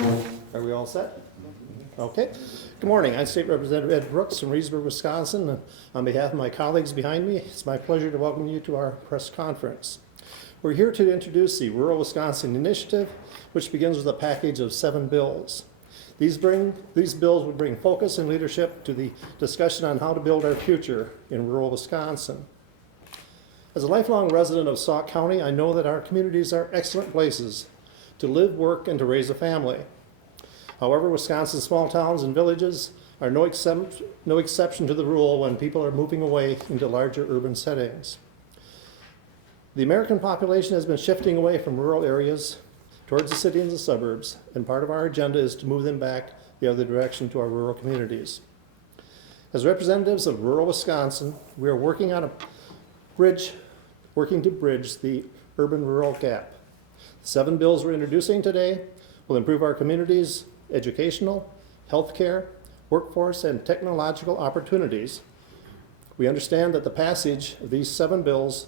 Are we all set? Okay. Good morning. I'm State Representative Ed Brooks from Reedsburg, Wisconsin. And on behalf of my colleagues behind me, it's my pleasure to welcome you to our press conference. We're here to introduce the Rural Wisconsin Initiative, which begins with a package of 7 bills. These bills would bring focus and leadership to the discussion on how to build our future in rural Wisconsin. As a lifelong resident of Sauk County, I know that our communities are excellent places to live, work, and to raise a family. However, Wisconsin's small towns and villages are no exception to the rule when people are moving away into larger urban settings. The American population has been shifting away from rural areas towards the city and the suburbs, and part of our agenda is to move them back the other direction to our rural communities. As representatives of rural Wisconsin, we are working to bridge the urban-rural gap. The 7 bills we're introducing today will improve our communities' educational, healthcare, workforce, and technological opportunities. We understand that the passage of these 7 bills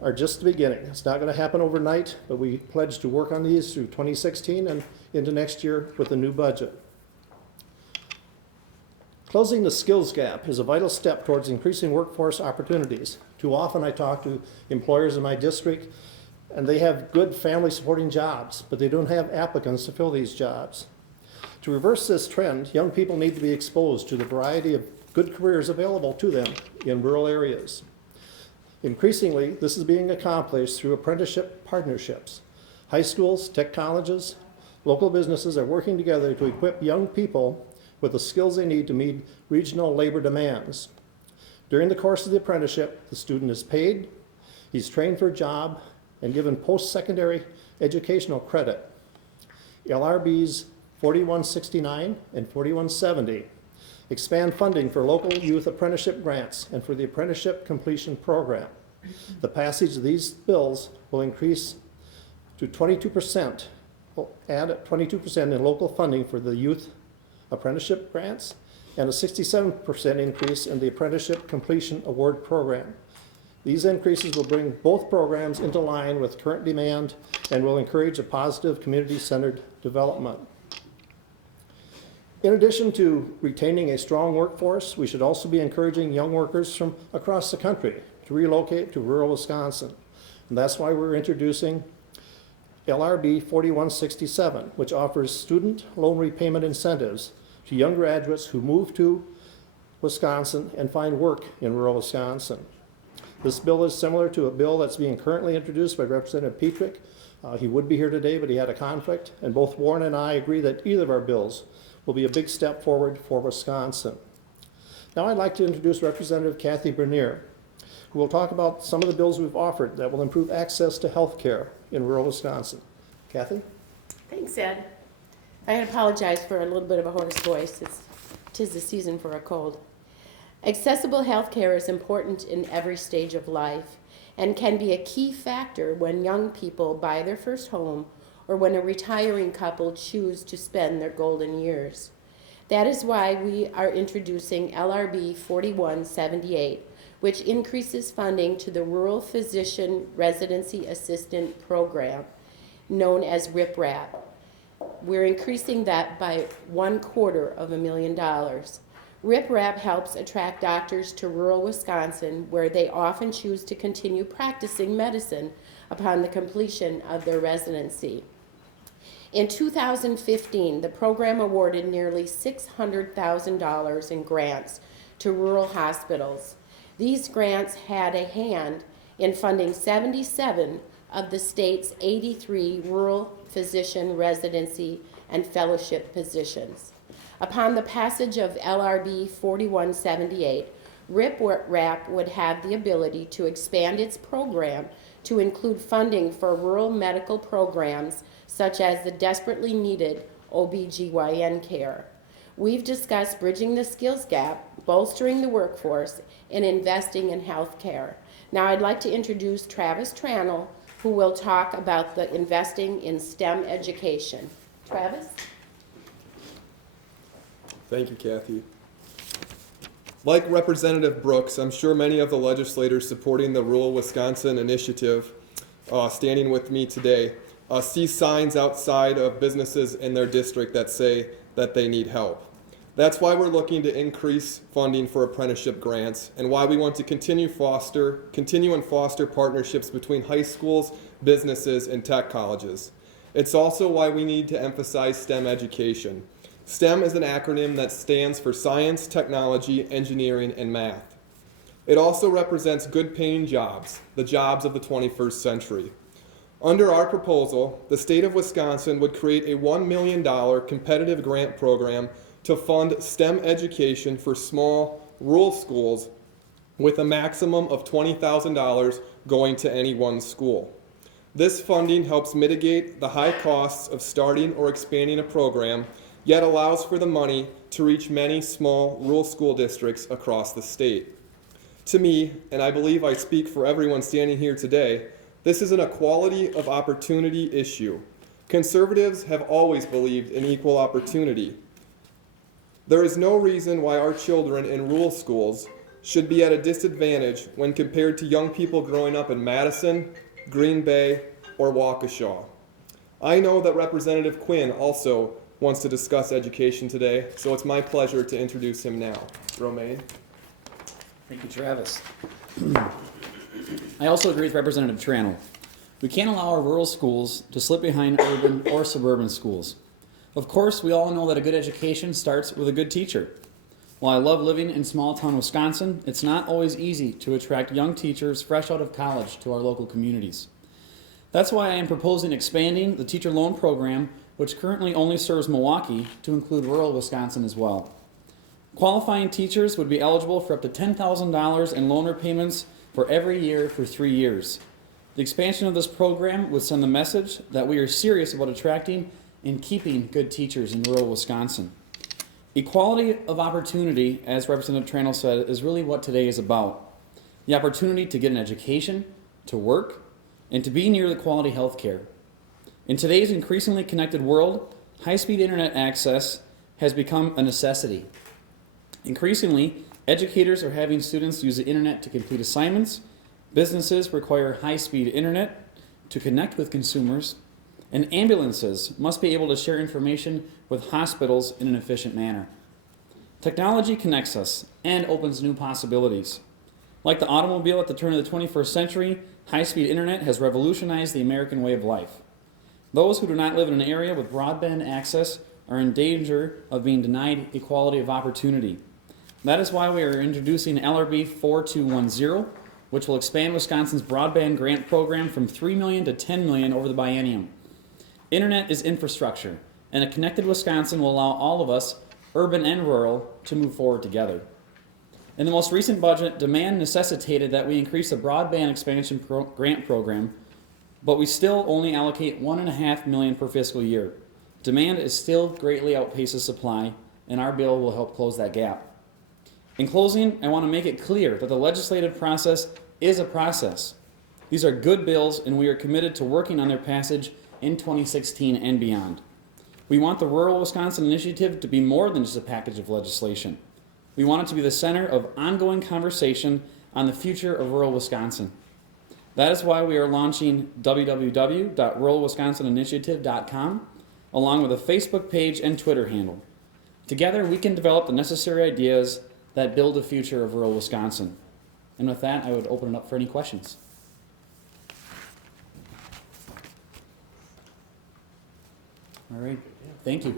are just the beginning. It's not going to happen overnight, but we pledge to work on these through 2016 and into next year with the new budget. Closing the skills gap is a vital step towards increasing workforce opportunities. Too often I talk to employers in my district, and they have good family supporting jobs, but they don't have applicants to fill these jobs. To reverse this trend, young people need to be exposed to the variety of good careers available to them in rural areas. Increasingly, this is being accomplished through apprenticeship partnerships. High schools, tech colleges, local businesses are working together to equip young people with the skills they need to meet regional labor demands. During the course of the apprenticeship, the student is paid, he's trained for a job, and given post-secondary educational credit. LRBs 4169 and 4170 expand funding for local youth apprenticeship grants and for the apprenticeship completion program. The passage of these bills will increase to 22%, will add 22% in local funding for the youth apprenticeship grants and a 67% increase in the apprenticeship completion award program. These increases will bring both programs into line with current demand and will encourage a positive community-centered development. In addition to retaining a strong workforce, we should also be encouraging young workers from across the country to relocate to rural Wisconsin. And that's why we're introducing LRB 4167, which offers student loan repayment incentives to young graduates who move to Wisconsin and find work in rural Wisconsin. This bill is similar to a bill that's being currently introduced by Representative Petrick. He would be here today, but he had a conflict, and both Warren and I agree that either of our bills will be a big step forward for Wisconsin. Now I'd like to introduce Representative Kathy Bernier, who will talk about some of the bills we've offered that will improve access to health care in rural Wisconsin. Kathy? Thanks, Ed. I apologize for a little bit of a hoarse voice. Tis the season for a cold. Accessible health care is important in every stage of life and can be a key factor when young people buy their first home or when a retiring couple choose to spend their golden years. That is why we are introducing LRB 4178, which increases funding to the Rural Physician Residency Assistant Program, known as RIPRAP. We're increasing that by $250,000. RIPRAP helps attract doctors to rural Wisconsin, where they often choose to continue practicing medicine upon the completion of their residency. In 2015, the program awarded nearly $600,000 in grants to rural hospitals. These grants had a hand in funding 77 of the state's 83 rural physician residency and fellowship positions. Upon the passage of LRB 4178, RIPRAP would have the ability to expand its program to include funding for rural medical programs such as the desperately needed OBGYN care. We've discussed bridging the skills gap, bolstering the workforce, and investing in health care. Now I'd like to introduce Travis Tranel, who will talk about the investing in STEM education. Travis? Thank you, Kathy. Like Representative Brooks, I'm sure many of the legislators supporting the Rural Wisconsin Initiative standing with me today see signs outside of businesses in their district that say that they need help. That's why we're looking to increase funding for apprenticeship grants and why we want to continue and foster partnerships between high schools, businesses, and tech colleges. It's also why we need to emphasize STEM education. STEM is an acronym that stands for science, technology, engineering, and math. It also represents good paying jobs, the jobs of the 21st century. Under our proposal, the state of Wisconsin would create a $1 million competitive grant program to fund STEM education for small rural schools with a maximum of $20,000 going to any one school. This funding helps mitigate the high costs of starting or expanding a program, yet allows for the money to reach many small rural school districts across the state. To me, and I believe I speak for everyone standing here today, this is an equality of opportunity issue. Conservatives have always believed in equal opportunity. There is no reason why our children in rural schools should be at a disadvantage when compared to young people growing up in Madison, Green Bay, or Waukesha. I know that Representative Quinn also wants to discuss education today, so it's my pleasure to introduce him now. Romaine. Thank you, Travis. I also agree with Representative Tranel. We can't allow our rural schools to slip behind urban or suburban schools. Of course, we all know that a good education starts with a good teacher. While I love living in small town Wisconsin, it's not always easy to attract young teachers fresh out of college to our local communities. That's why I am proposing expanding the teacher loan program, which currently only serves Milwaukee, to include rural Wisconsin as well. Qualifying teachers would be eligible for up to $10,000 in loan repayments for every year for 3 years. The expansion of this program would send the message that we are serious about attracting and keeping good teachers in rural Wisconsin. Equality of opportunity, as Representative Tranel said, is really what today is about. The opportunity to get an education, to work, and to be near the quality health care. In today's increasingly connected world, high-speed internet access has become a necessity. Increasingly, educators are having students use the internet to complete assignments, businesses require high-speed internet to connect with consumers, and ambulances must be able to share information with hospitals in an efficient manner. Technology connects us and opens new possibilities. Like the automobile at the turn of the 21st century, high-speed internet has revolutionized the American way of life. Those who do not live in an area with broadband access are in danger of being denied equality of opportunity. That is why we are introducing LRB 4210, which will expand Wisconsin's broadband grant program from $3 million to $10 million over the biennium. Internet is infrastructure, and a connected Wisconsin will allow all of us, urban and rural, to move forward together. In the most recent budget, demand necessitated that we increase the broadband expansion grant program, but we still only allocate $1.5 million per fiscal year. Demand is still greatly outpaces supply, and our bill will help close that gap. In closing, I want to make it clear that the legislative process is a process. These are good bills, and we are committed to working on their passage in 2016 and beyond. We want the Rural Wisconsin Initiative to be more than just a package of legislation. We want it to be the center of ongoing conversation on the future of rural Wisconsin. That is why we are launching www.ruralwisconsininitiative.com, along with a Facebook page and Twitter handle. Together, we can develop the necessary ideas that build the future of rural Wisconsin. And with that, I would open it up for any questions. All right, thank you.